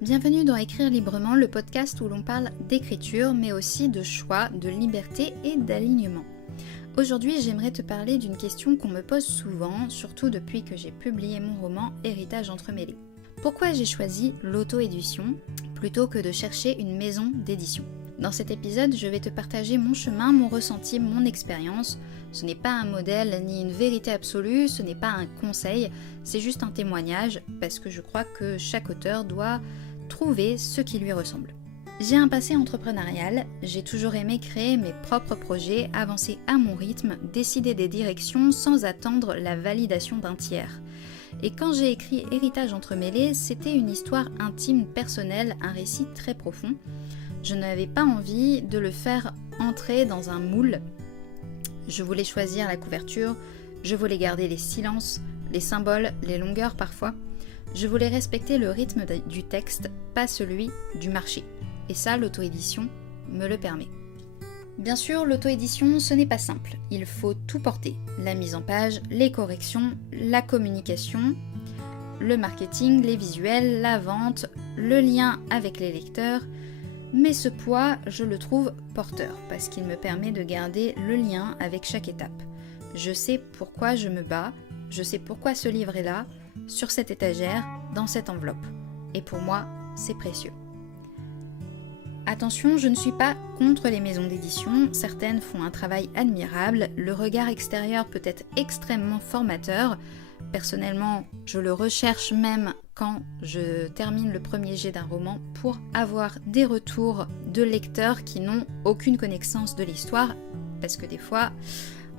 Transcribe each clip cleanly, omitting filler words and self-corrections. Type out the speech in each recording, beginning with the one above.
Bienvenue dans Écrire librement, le podcast où l'on parle d'écriture, mais aussi de choix, de liberté et d'alignement. Aujourd'hui, j'aimerais te parler d'une question qu'on me pose souvent, surtout depuis que j'ai publié mon roman Héritage entremêlé. Pourquoi j'ai choisi l'auto-édition plutôt que de chercher une maison d'édition ? Dans cet épisode, je vais te partager mon chemin, mon ressenti, mon expérience. Ce n'est pas un modèle ni une vérité absolue, ce n'est pas un conseil, c'est juste un témoignage parce que je crois que chaque auteur doit trouver ce qui lui ressemble. J'ai un passé entrepreneurial, j'ai toujours aimé créer mes propres projets, avancer à mon rythme, décider des directions sans attendre la validation d'un tiers. Et quand j'ai écrit Héritage entremêlé, c'était une histoire intime, personnelle, un récit très profond. Je n'avais pas envie de le faire entrer dans un moule. Je voulais choisir la couverture, je voulais garder les silences, les symboles, les longueurs parfois. Je voulais respecter le rythme du texte, pas celui du marché. Et ça, l'auto-édition me le permet. Bien sûr, l'auto-édition, ce n'est pas simple. Il faut tout porter. La mise en page, les corrections, la communication, le marketing, les visuels, la vente, le lien avec les lecteurs. Mais ce poids, je le trouve porteur parce qu'il me permet de garder le lien avec chaque étape. Je sais pourquoi je me bats, je sais pourquoi ce livre est là, sur cette étagère, dans cette enveloppe. Et pour moi, c'est précieux. Attention, je ne suis pas contre les maisons d'édition, certaines font un travail admirable, le regard extérieur peut être extrêmement formateur. Personnellement, je le recherche même quand je termine le premier jet d'un roman pour avoir des retours de lecteurs qui n'ont aucune connaissance de l'histoire, parce que des fois,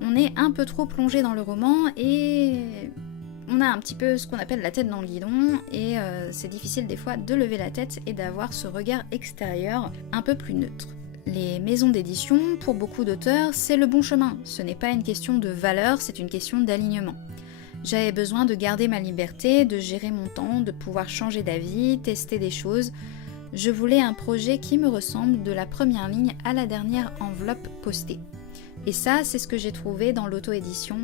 on est un peu trop plongé dans le roman et on a un petit peu ce qu'on appelle la tête dans le guidon et c'est difficile des fois de lever la tête et d'avoir ce regard extérieur un peu plus neutre. Les maisons d'édition, pour beaucoup d'auteurs, c'est le bon chemin. Ce n'est pas une question de valeur, c'est une question d'alignement. J'avais besoin de garder ma liberté, de gérer mon temps, de pouvoir changer d'avis, tester des choses. Je voulais un projet qui me ressemble de la première ligne à la dernière enveloppe postée. Et ça, c'est ce que j'ai trouvé dans l'auto-édition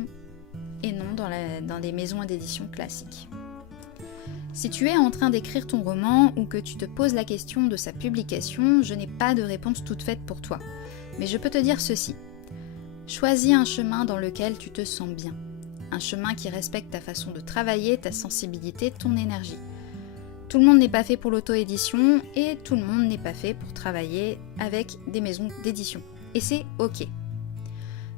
et non dans les maisons d'édition classiques. Si tu es en train d'écrire ton roman ou que tu te poses la question de sa publication, je n'ai pas de réponse toute faite pour toi. Mais je peux te dire ceci. Choisis un chemin dans lequel tu te sens bien. Un chemin qui respecte ta façon de travailler, ta sensibilité, ton énergie. Tout le monde n'est pas fait pour l'auto-édition et tout le monde n'est pas fait pour travailler avec des maisons d'édition. Et c'est ok.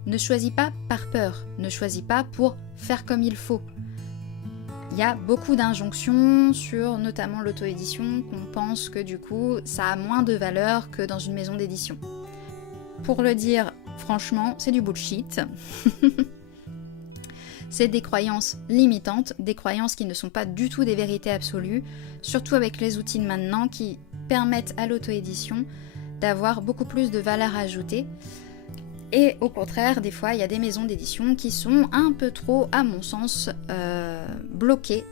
Ne choisis pas par peur, ne choisis pas pour faire comme il faut. Il y a beaucoup d'injonctions sur notamment l'auto-édition qu'on pense que du coup ça a moins de valeur que dans une maison d'édition. Pour le dire franchement, c'est du bullshit. C'est des croyances limitantes, des croyances qui ne sont pas du tout des vérités absolues, surtout avec les outils de maintenant qui permettent à l'auto-édition d'avoir beaucoup plus de valeur ajoutée. Et au contraire, des fois, il y a des maisons d'édition qui sont un peu trop, à mon sens, bloquées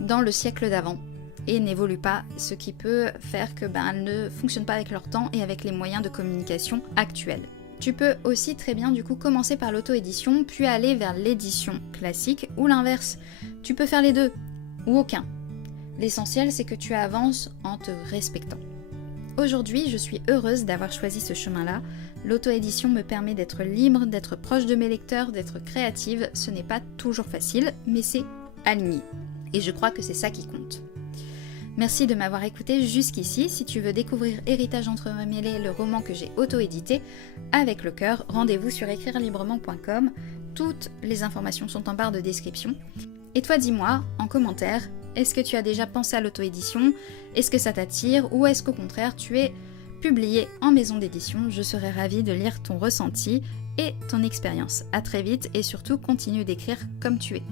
dans le siècle d'avant et n'évoluent pas, ce qui peut faire que elles ne fonctionnent pas avec leur temps et avec les moyens de communication actuels. Tu peux aussi très bien du coup commencer par l'auto-édition, puis aller vers l'édition classique ou l'inverse. Tu peux faire les deux, ou aucun. L'essentiel, c'est que tu avances en te respectant. Aujourd'hui, je suis heureuse d'avoir choisi ce chemin-là. L'auto-édition me permet d'être libre, d'être proche de mes lecteurs, d'être créative. Ce n'est pas toujours facile, mais c'est aligné. Et je crois que c'est ça qui compte. Merci de m'avoir écouté jusqu'ici. Si tu veux découvrir Héritage entremêlé, le roman que j'ai auto-édité avec le cœur, rendez-vous sur écrirelibrement.com. Toutes les informations sont en barre de description. Et toi, dis-moi en commentaire, est-ce que tu as déjà pensé à l'auto-édition ? Est-ce que ça t'attire ? Ou est-ce qu'au contraire, tu es publié en maison d'édition ? Je serais ravie de lire ton ressenti et ton expérience. À très vite et surtout, continue d'écrire comme tu es.